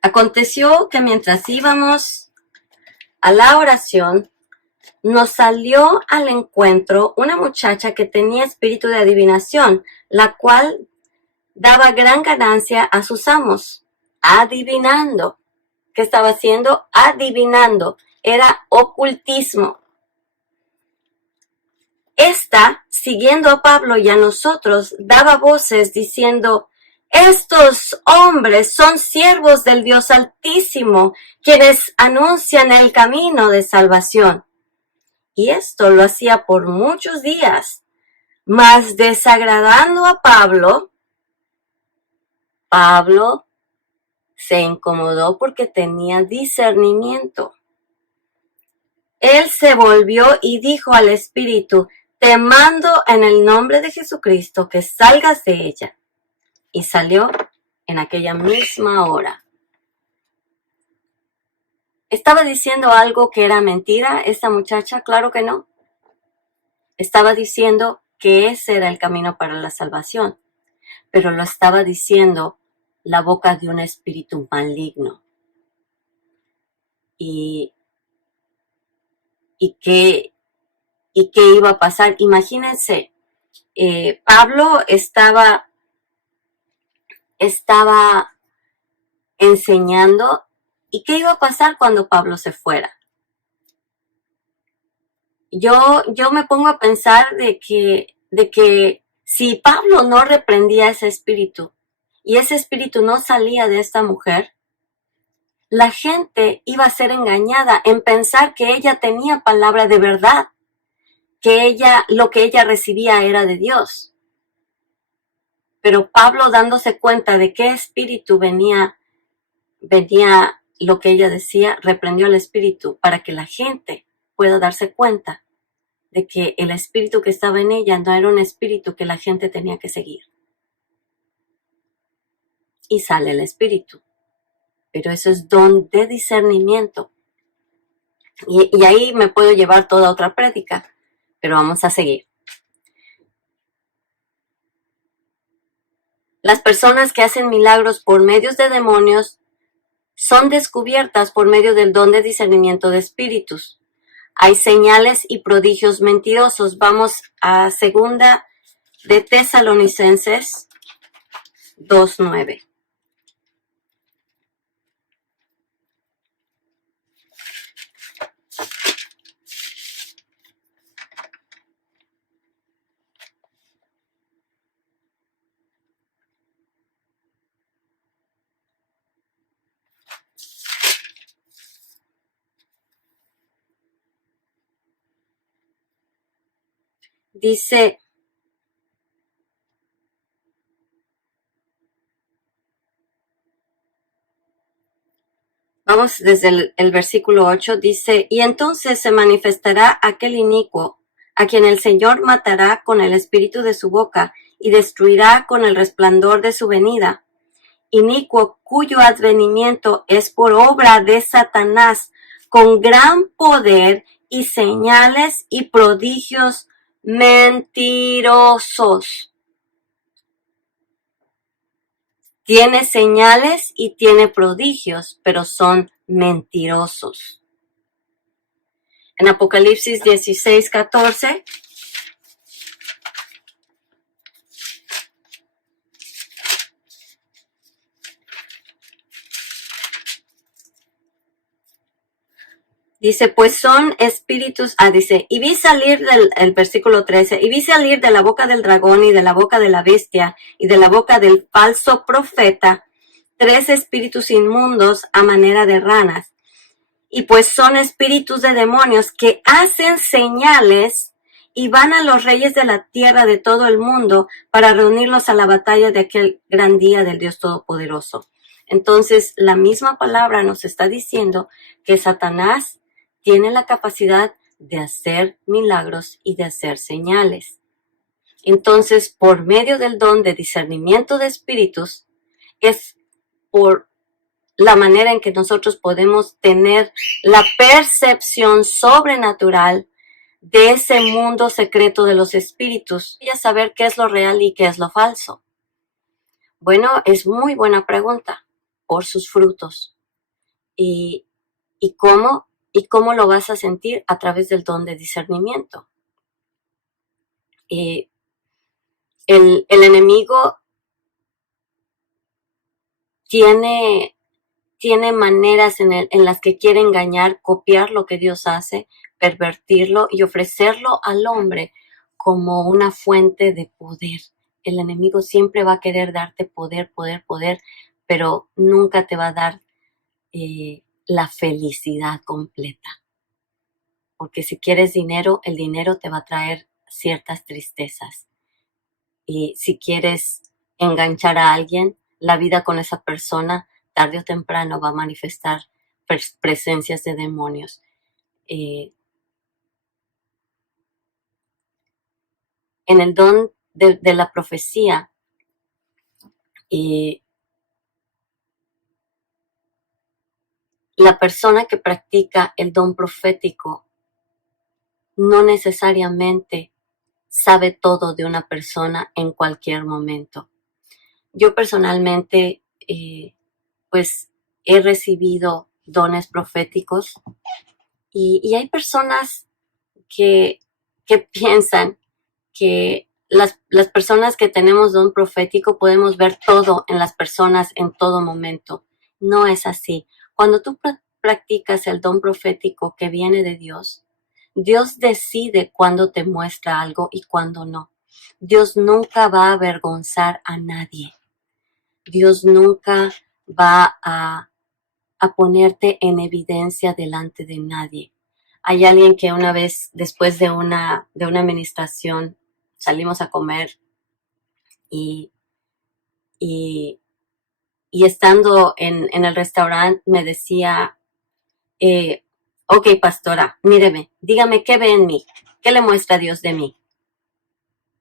aconteció que mientras íbamos a la oración, nos salió al encuentro una muchacha que tenía espíritu de adivinación, la cual daba gran ganancia a sus amos, adivinando. ¿Qué estaba haciendo? Adivinando. Era ocultismo. Esta, siguiendo a Pablo y a nosotros, daba voces diciendo, estos hombres son siervos del Dios Altísimo, quienes anuncian el camino de salvación. Y esto lo hacía por muchos días, mas desagradando a Pablo se incomodó porque tenía discernimiento. Él se volvió y dijo al espíritu, te mando en el nombre de Jesucristo que salgas de ella. Y salió en aquella misma hora. ¿Estaba diciendo algo que era mentira esta muchacha? Claro que no. Estaba diciendo que ese era el camino para la salvación, pero lo estaba diciendo la boca de un espíritu maligno. ¿Y qué iba a pasar? Imagínense, Pablo estaba enseñando, ¿y qué iba a pasar cuando Pablo se fuera? yo me pongo a pensar de que si Pablo no reprendía ese espíritu y ese espíritu no salía de esta mujer, la gente iba a ser engañada en pensar que ella tenía palabra de verdad, que lo que ella recibía era de Dios. Pero Pablo, dándose cuenta de qué espíritu venía lo que ella decía, reprendió al espíritu para que la gente pueda darse cuenta de que el espíritu que estaba en ella no era un espíritu que la gente tenía que seguir. Y sale el espíritu. Pero eso es don de discernimiento. Y ahí me puedo llevar toda otra prédica, pero vamos a seguir. Las personas que hacen milagros por medios de demonios son descubiertas por medio del don de discernimiento de espíritus. Hay señales y prodigios mentirosos. Vamos a segunda de Tesalonicenses 2:9. Dice, vamos desde el versículo 8, dice, y entonces se manifestará aquel inicuo, a quien el Señor matará con el espíritu de su boca y destruirá con el resplandor de su venida. Inicuo cuyo advenimiento es por obra de Satanás, con gran poder y señales y prodigios mentirosos. Tiene señales y tiene prodigios, pero son mentirosos. En Apocalipsis 16:14, dice, pues son espíritus, dice, y vi salir el versículo 13, y vi salir de la boca del dragón y de la boca de la bestia y de la boca del falso profeta 3 espíritus inmundos a manera de ranas. Y pues son espíritus de demonios que hacen señales y van a los reyes de la tierra de todo el mundo para reunirlos a la batalla de aquel gran día del Dios Todopoderoso. Entonces, la misma palabra nos está diciendo que Satanás tiene la capacidad de hacer milagros y de hacer señales. Entonces, por medio del don de discernimiento de espíritus, es por la manera en que nosotros podemos tener la percepción sobrenatural de ese mundo secreto de los espíritus y a saber qué es lo real y qué es lo falso. Bueno, es muy buena pregunta, por sus frutos. ¿Y cómo lo vas a sentir? A través del don de discernimiento. El enemigo tiene maneras en las que quiere engañar, copiar lo que Dios hace, pervertirlo y ofrecerlo al hombre como una fuente de poder. El enemigo siempre va a querer darte poder, pero nunca te va a dar la felicidad completa. Porque si quieres dinero, el dinero te va a traer ciertas tristezas. Y si quieres enganchar a alguien, la vida con esa persona tarde o temprano va a manifestar presencias de demonios. En el don de la profecía, la persona que practica el don profético no necesariamente sabe todo de una persona en cualquier momento. Yo personalmente, pues he recibido dones proféticos y hay personas que piensan que las personas que tenemos don profético podemos ver todo en las personas en todo momento. No es así. Cuando tú practicas el don profético que viene de Dios, Dios decide cuándo te muestra algo y cuándo no. Dios nunca va a avergonzar a nadie. Dios nunca va a ponerte en evidencia delante de nadie. Hay alguien que una vez, después de una administración, salimos a comer y, y, y estando en el restaurante me decía, ok, pastora, míreme, dígame qué ve en mí, qué le muestra Dios de mí.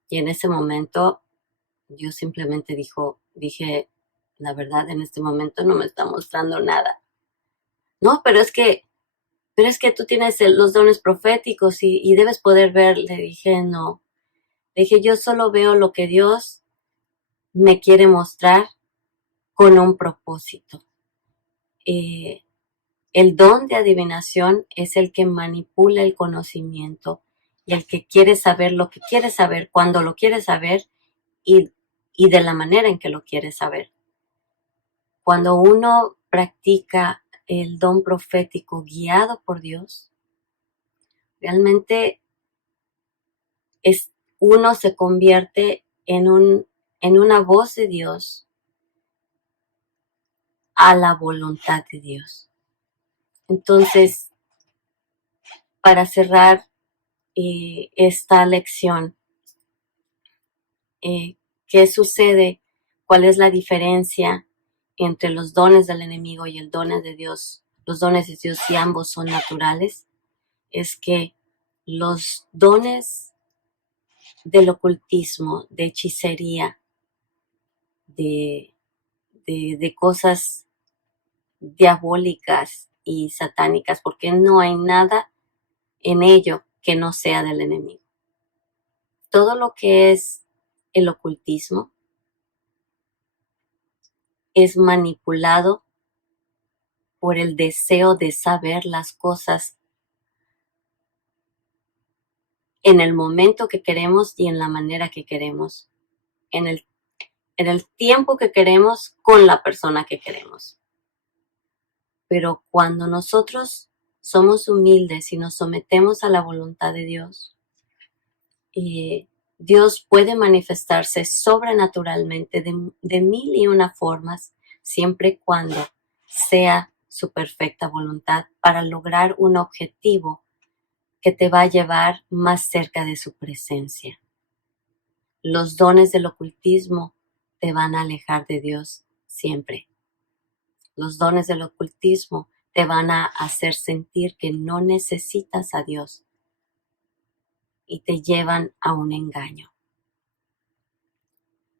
Y en ese momento yo simplemente dije, la verdad, en este momento no me está mostrando nada. No, pero es que tú tienes los dones proféticos y debes poder ver. Le dije, no. Le dije, yo solo veo lo que Dios me quiere mostrar con un propósito. El don de adivinación es el que manipula el conocimiento y el que quiere saber lo que quiere saber, cuando lo quiere saber y de la manera en que lo quiere saber. Cuando uno practica el don profético guiado por Dios, realmente uno se convierte en una voz de Dios a la voluntad de Dios. Entonces, para cerrar esta lección, ¿qué sucede? ¿Cuál es la diferencia entre los dones del enemigo y el dones de Dios? Los dones de Dios, si ambos son naturales, es que los dones del ocultismo, de hechicería, de cosas diabólicas y satánicas, porque no hay nada en ello que no sea del enemigo. Todo lo que es el ocultismo es manipulado por el deseo de saber las cosas en el momento que queremos y en la manera que queremos, en el tiempo que queremos, con la persona que queremos. Pero cuando nosotros somos humildes y nos sometemos a la voluntad de Dios, Dios puede manifestarse sobrenaturalmente de mil y una formas, siempre y cuando sea su perfecta voluntad para lograr un objetivo que te va a llevar más cerca de su presencia. Los dones del ocultismo te van a alejar de Dios siempre. Los dones del ocultismo te van a hacer sentir que no necesitas a Dios y te llevan a un engaño.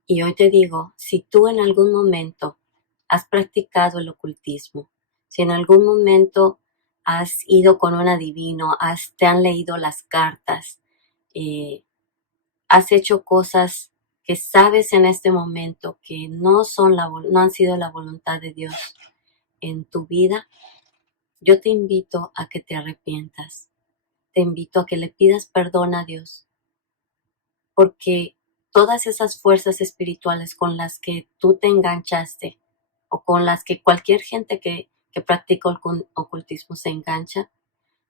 Y hoy te digo, si tú en algún momento has practicado el ocultismo, si en algún momento has ido con un adivino, te han leído las cartas, has hecho cosas que sabes en este momento que no han sido la voluntad de Dios en tu vida, yo te invito a que te arrepientas. Te invito a que le pidas perdón a Dios, porque todas esas fuerzas espirituales con las que tú te enganchaste o con las que cualquier gente que practica ocultismo se engancha,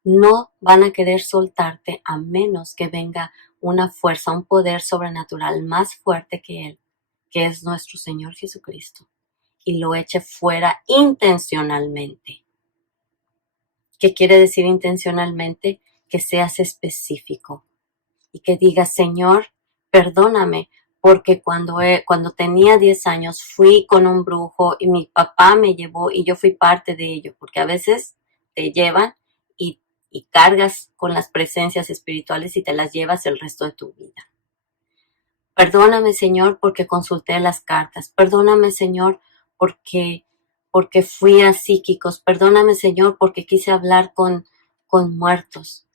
no van a querer soltarte a menos que venga una fuerza, un poder sobrenatural más fuerte que Él, que es nuestro Señor Jesucristo, y lo eche fuera intencionalmente. ¿Qué quiere decir intencionalmente? Que seas específico y que digas, Señor, perdóname, porque cuando tenía 10 años fui con un brujo y mi papá me llevó y yo fui parte de ello, porque a veces te llevan y cargas con las presencias espirituales y te las llevas el resto de tu vida. Perdóname, Señor, porque consulté las cartas. Perdóname, Señor, porque fui a psíquicos. Perdóname, Señor, porque quise hablar con muertos.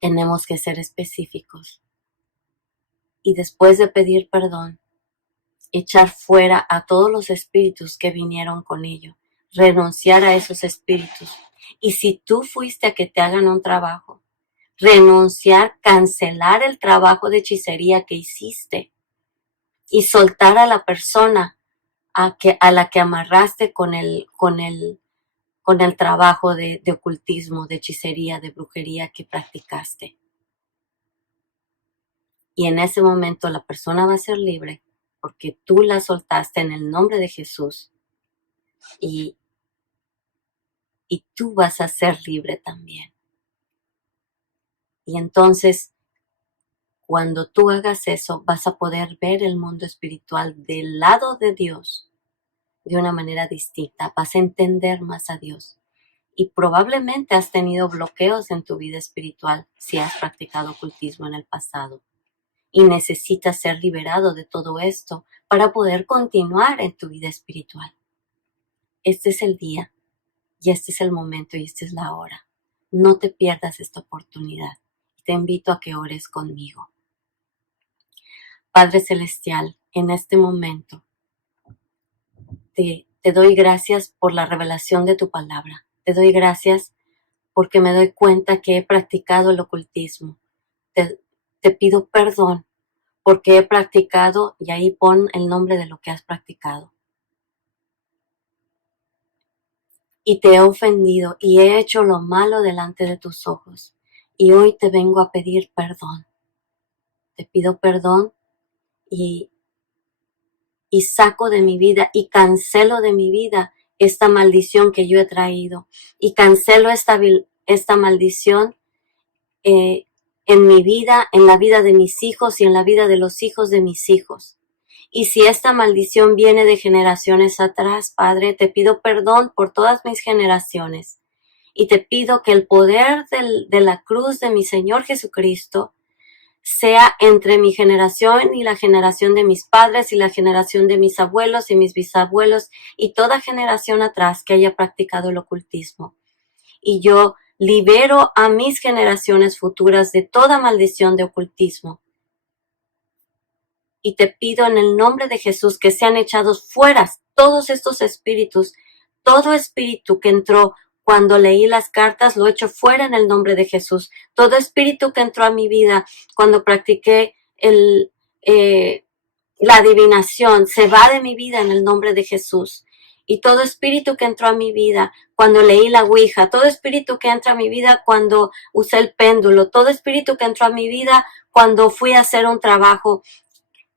Tenemos que ser específicos. Y después de pedir perdón, echar fuera a todos los espíritus que vinieron con ello. Renunciar a esos espíritus. Y si tú fuiste a que te hagan un trabajo, renunciar, cancelar el trabajo de hechicería que hiciste y soltar a la persona a la que amarraste con el con el trabajo de ocultismo, de hechicería, de brujería que practicaste. Y en ese momento la persona va a ser libre porque tú la soltaste en el nombre de Jesús y tú vas a ser libre también. Y entonces, cuando tú hagas eso, vas a poder ver el mundo espiritual del lado de Dios de una manera distinta. Vas a entender más a Dios. Y probablemente has tenido bloqueos en tu vida espiritual si has practicado ocultismo en el pasado. Y necesitas ser liberado de todo esto para poder continuar en tu vida espiritual. Este es el día, y este es el momento, y esta es la hora. No te pierdas esta oportunidad. Te invito a que ores conmigo. Padre Celestial, en este momento te doy gracias por la revelación de tu palabra. Te doy gracias porque me doy cuenta que he practicado el ocultismo. Te pido perdón porque he practicado, y ahí pon el nombre de lo que has practicado. Y te he ofendido y he hecho lo malo delante de tus ojos. Y hoy te vengo a pedir perdón. Te pido perdón y saco de mi vida y cancelo de mi vida esta maldición que yo he traído. Y cancelo esta maldición en mi vida, en la vida de mis hijos y en la vida de los hijos de mis hijos. Y si esta maldición viene de generaciones atrás, Padre, te pido perdón por todas mis generaciones. Y te pido que el poder de la cruz de mi Señor Jesucristo sea entre mi generación y la generación de mis padres y la generación de mis abuelos y mis bisabuelos y toda generación atrás que haya practicado el ocultismo. Y yo libero a mis generaciones futuras de toda maldición de ocultismo. Y te pido en el nombre de Jesús que sean echados fuera todos estos espíritus, todo espíritu que entró cuando leí las cartas, lo echo fuera en el nombre de Jesús. Todo espíritu que entró a mi vida cuando practiqué la adivinación, se va de mi vida en el nombre de Jesús. Y todo espíritu que entró a mi vida cuando leí la Ouija, todo espíritu que entra a mi vida cuando usé el péndulo, todo espíritu que entró a mi vida cuando fui a hacer un trabajo,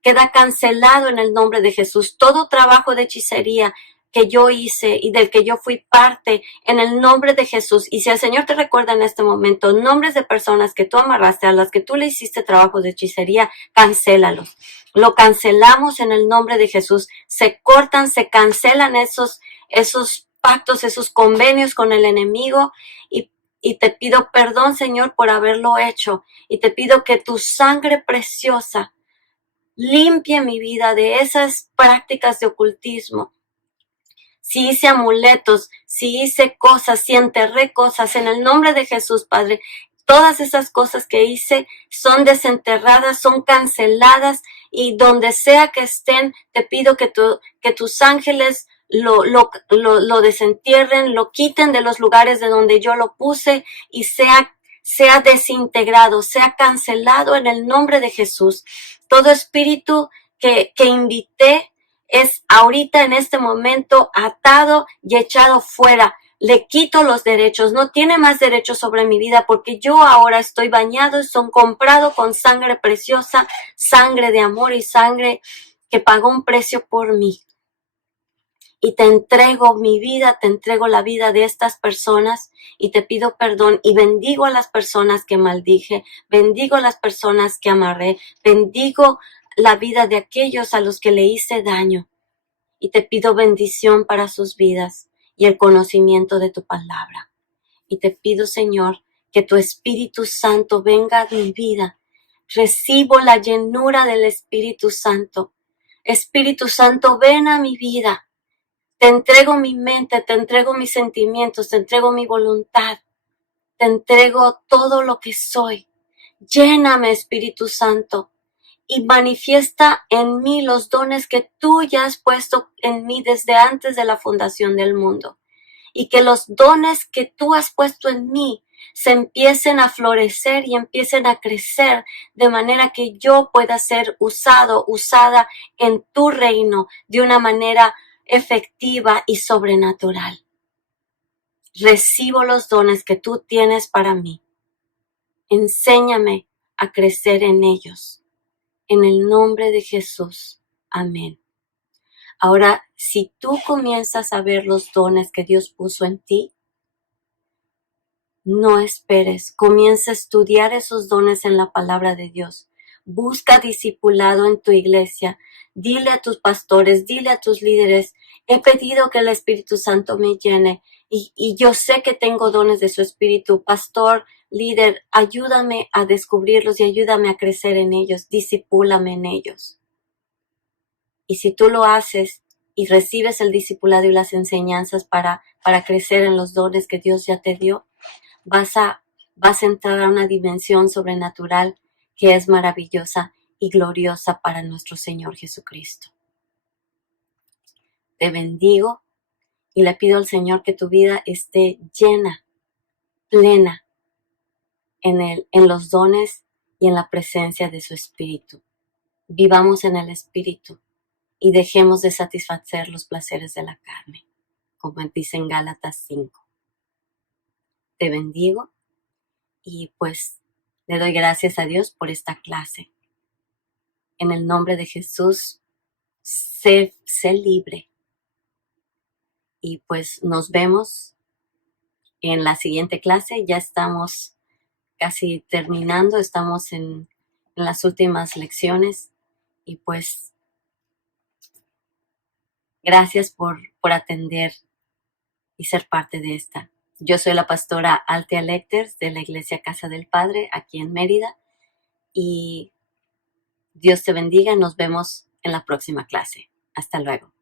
queda cancelado en el nombre de Jesús. Todo trabajo de hechicería que yo hice y del que yo fui parte, en el nombre de Jesús. Y si el Señor te recuerda en este momento nombres de personas que tú amarraste, a las que tú le hiciste trabajos de hechicería, cancélalos. Lo cancelamos en el nombre de Jesús. Se cortan, se cancelan esos pactos, esos convenios con el enemigo y te pido perdón, Señor, por haberlo hecho. Y te pido que tu sangre preciosa limpie mi vida de esas prácticas de ocultismo. Si hice amuletos, si hice cosas, si enterré cosas, en el nombre de Jesús, Padre, todas esas cosas que hice son desenterradas, son canceladas, y donde sea que estén, te pido que tus ángeles lo desentierren, lo quiten de los lugares de donde yo lo puse y sea desintegrado, sea cancelado en el nombre de Jesús. Todo espíritu que invité es ahorita en este momento atado y echado fuera. Le quito los derechos, no tiene más derechos sobre mi vida porque yo ahora estoy bañado, son comprado con sangre preciosa, sangre de amor y sangre que pagó un precio por mí. Y te entrego mi vida, te entrego la vida de estas personas y te pido perdón y bendigo a las personas que maldije, bendigo a las personas que amarré, bendigo la vida de aquellos a los que le hice daño y te pido bendición para sus vidas y el conocimiento de tu palabra. Y te pido, Señor, que tu Espíritu Santo venga a mi vida. Recibo la llenura del Espíritu Santo. Espíritu Santo, ven a mi vida. Te entrego mi mente, te entrego mis sentimientos, te entrego mi voluntad, te entrego todo lo que soy. Lléname, Espíritu Santo, y manifiesta en mí los dones que tú ya has puesto en mí desde antes de la fundación del mundo. Y que los dones que tú has puesto en mí se empiecen a florecer y empiecen a crecer de manera que yo pueda ser usada en tu reino de una manera efectiva y sobrenatural. recibo los dones que tú tienes para mí. Enséñame a crecer en ellos. En el nombre de Jesús. Amén. Ahora, si tú comienzas a ver los dones que Dios puso en ti, no esperes, comienza a estudiar esos dones en la palabra de Dios. Busca discipulado en tu iglesia. Dile a tus pastores, dile a tus líderes, he pedido que el Espíritu Santo me llene y yo sé que tengo dones de su Espíritu. Pastor, líder, ayúdame a descubrirlos y ayúdame a crecer en ellos. Discipúlame en ellos. Y si tú lo haces y recibes el discipulado y las enseñanzas para crecer en los dones que Dios ya te dio, vas a entrar a una dimensión sobrenatural que es maravillosa y gloriosa para nuestro Señor Jesucristo. Te bendigo y le pido al Señor que tu vida esté llena, plena en los dones y en la presencia de su Espíritu. Vivamos en el Espíritu y dejemos de satisfacer los placeres de la carne, como dice en Gálatas 5. Te bendigo y pues le doy gracias a Dios por esta clase. En el nombre de Jesús, sé libre. Y pues nos vemos en la siguiente clase. Ya estamos casi terminando, estamos en las últimas lecciones. Y pues gracias por atender y ser parte de esta. Yo soy la pastora Althea Lecters de la Iglesia Casa del Padre aquí en Mérida. Y Dios te bendiga. Nos vemos en la próxima clase. Hasta luego.